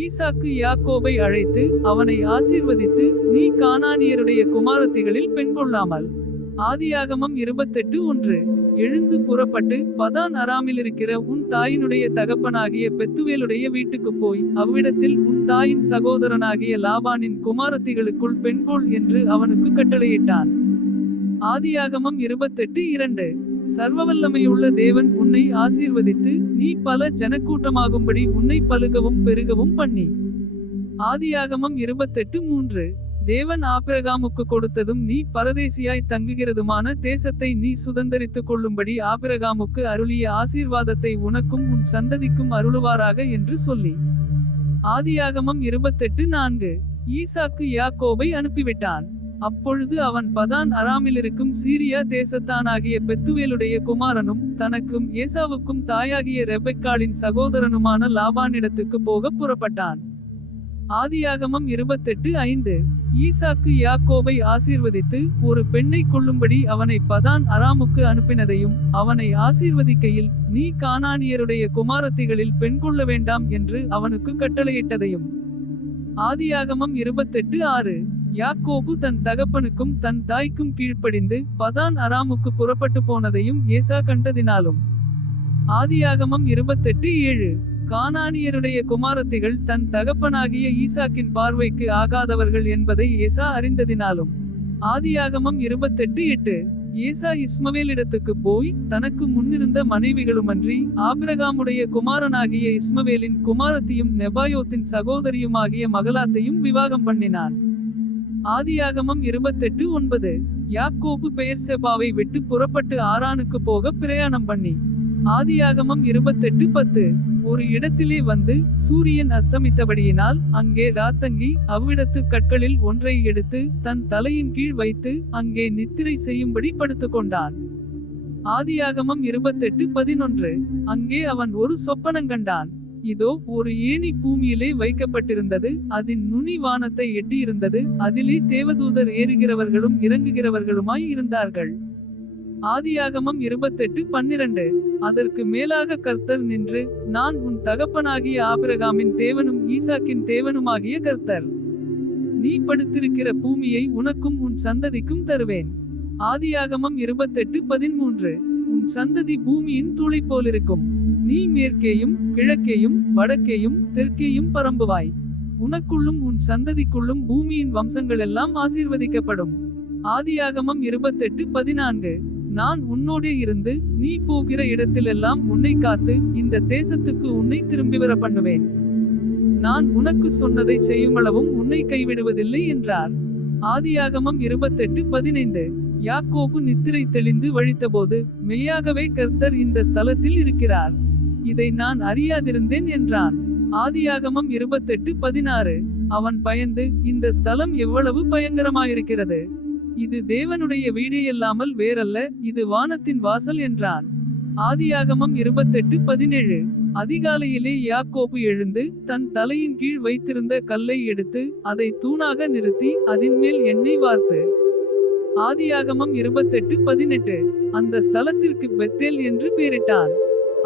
ஈசாக்கு யாக்கோபை அழைத்து அவனை ஆசீர்வதித்து, நீ கானானியருடைய குமாரத்திகளில் பெண் கொள்ளாமல். ஆதியாகமம் 28:1. எழுந்து புறப்பட்டு பதான் அராமிலிருக்கிற உன் தாயினுடைய தகப்பனாகிய பெத்துவேலுடைய வீட்டுக்குப் போய் அவ்விடத்தில் உன் தாயின் சகோதரனாகிய லாபானின் குமாரத்திகளுக்குள் பெண்கொள் என்று அவனுக்கு கட்டளையிட்டான். ஆதியாகமம் 28:2. சர்வவல்லமையுள்ள தேவன் உன்னை ஆசீர்வதித்து, நீ பல ஜனக்கூட்டமாகும்படி உன்னை பலுகவும் பெருகவும் பண்ணி. ஆதியாகமம் 28:3. தேவன் ஆபிரகாமுக்கு கொடுத்ததும் நீ பரதேசியாய் தங்குகிறதுமான தேசத்தை நீ சுதந்தரித்துக் கொள்ளும்படி ஆபிரகாமுக்கு அருளிய ஆசீர்வாதத்தை உனக்கும் உன் சந்ததிக்கும் அருளுவாராக என்று சொல்லி. ஆதியாகமம் 28:4. ஈசாக்கு யாக்கோபை அனுப்பிவிட்டான். அப்பொழுது அவன் பதான் அராமிலிருக்கும் சீரியா தேசத்தானாகிய பெத்துவேலுடைய குமாரனும் தனக்கும் ஏசாவுக்கும் தாயாகிய ரெபெக்காளின் சகோதரனுமான லாபானிடத்துக்கு போக புறப்பட்டான். ஆதியாகமம் 28:5. ஈசாக்கு யாக்கோபை ஆசீர்வதித்து ஒரு பெண்ணை கொள்ளும்படி அவனை பதான் அராமுக்கு அனுப்பினதையும் அவனை ஆசீர்வதிக்கையில், நீ கானானியருடைய குமாரத்திகளில் பெண் கொள்ள வேண்டாம் என்று அவனுக்கு கட்டளையிட்டதையும். ஆதியாகமம் 28:6. யாக்கோபு தன் தகப்பனுக்கும் தன் தாய்க்கும் கீழ்ப்படிந்து பதான் அராமுக்கு புறப்பட்டு போனதையும் ஏசா கண்டதினாலும். ஆதியாகமம் 28:7. கானானியருடைய குமாரத்திகள் தன் தகப்பனாகிய ஈசாக்கின் பார்வைக்கு ஆகாதவர்கள் என்பதை ஏசா அறிந்ததினாலும். ஆதியாகமம் 28:8. ஏசா இஸ்மவேலிடத்துக்கு போய் தனக்கு முன்னிருந்த மனைவிகளுமன்றி ஆபிரகாமுடைய குமாரனாகிய இஸ்மவேலின் குமாரத்தியும் நெபாயோத்தின் சகோதரியுமாகிய மகலாத்தையும் விவாகம் பண்ணினான். ஆதியாகமம் 28:9. யாக்கோபு பெயர்செபாவை விட்டு புறப்பட்டு ஆரானுக்கு போக பிரயாணம் பண்ணி. ஆதியாகமம் 28:10. ஒரு இடத்திலே வந்து சூரியன் அஸ்தமித்தபடியினால் அங்கே ராத்தங்கி அவ்விடத்து கற்களில் ஒன்றை எடுத்து தன் தலையின் கீழ் வைத்து அங்கே நித்திரை செய்யும்படி படுத்துக்கொண்டான். ஆதியாகமம் 28:11. அங்கே அவன் ஒரு சொப்பனங்கண்டான். இதோ ஒரு ஏணி பூமியிலே வைக்கப்பட்டிருந்தது, அதன் நுனி வானத்தை எட்டியிருந்தது, அதிலே தேவதூதர் ஏறுகிறவர்களும் இறங்குகிறவர்களுமாய் இருந்தார்கள். ஆதியாகமம் 28:12. அதற்கு மேலாக கர்த்தர் நின்று, நான் உன் தகப்பனாகிய ஆபிரகாமின் தேவனும் ஈசாக்கின் தேவனுமாகிய கர்த்தர். நீ படுத்திருக்கிற பூமியை உனக்கும் உன் சந்ததிக்கும் தருவேன். ஆதியாகமம் 28:13. உன் சந்ததி பூமியின் தூளை போலிருக்கும். நீ மேற்கேயும் கிழக்கேயும் வடக்கேயும் தெற்கேயும் பரம்புவாய். உனக்குள்ளும் உன் சந்ததிக்குள்ளும் பூமியின் வம்சங்களெல்லாம் ஆசீர்வதிக்கப்படும். ஆதியாகமம் 28:14. நான் உன்னோடே இருந்து நீ போகிற இடத்திலெல்லாம் உன்னை காத்து இந்த தேசத்துக்கு உன்னை திரும்பி வர பண்ணுவேன். நான் உனக்கு சொன்னதை செய்யுமளவும் உன்னை கைவிடுவதில்லை என்றார். ஆதியாகமம் 28:15. யாக்கோபு நித்திரை தெளிந்து வழித்தபோது, மெய்யாகவே கர்த்தர் இந்த ஸ்தலத்தில் இருக்கிறார், இதை நான் அறியாதிருந்தேன் என்றான். ஆதியாகமம் 28:16. அவன் பயந்து, இந்த ஸ்தலம் எவ்வளவு பயங்கரமாயிருக்கிறது, இது தேவனுடைய வீடேயல்லாமல் வேறல்ல, இது வானத்தின் வாசல் என்றான். ஆதியாகமம் 28:17. அதிகாலையிலே யாக்கோபு எழுந்து தன் தலையின் கீழ் வைத்திருந்த கல்லை எடுத்து அதை தூணாக நிறுத்தி அதின்மேல் எண்ணெய் வார்த்து. ஆதியாகமம் 28:18. அந்த ஸ்தலத்திற்கு பெத்தேல் என்று பெயரிட்டான்.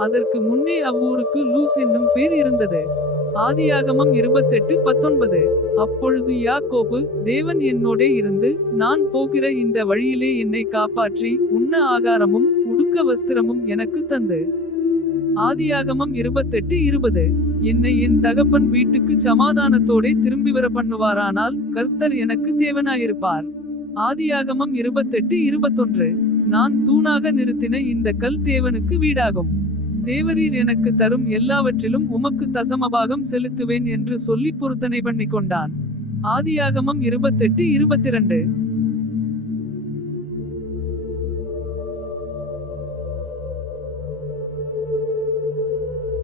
அதற்கு முன்னே அவ்வூருக்கு லூஸ் என்னும் பேர் இருந்தது. ஆதியாகமம் 28:19. அப்பொழுது யாக்கோபு, தேவன் என்னோடே இருந்து நான் போகிற இந்த வழியிலே என்னை காப்பாற்றி உண்ண ஆகாரமும் உடுக்க வஸ்திரமும் எனக்கு தந்து. ஆதியாகமம் 28:20. என்னை என் தகப்பன் வீட்டுக்கு சமாதானத்தோடே திரும்பி வர பண்ணுவாரானால் கர்த்தர் எனக்கு தேவனாயிருப்பார். ஆதியாகமம் 28:21. நான் தூணாக நிறுத்தின இந்த கல் தேவனுக்கு வீடாகும். தேவரீர் எனக்கு தரும் எல்லாவற்றிலும் உமக்கு தசமபாகம் செலுத்துவேன் என்று சொல்லி பொருத்தனை பண்ணிக்கொண்டான். ஆதியாகமம் 28:22.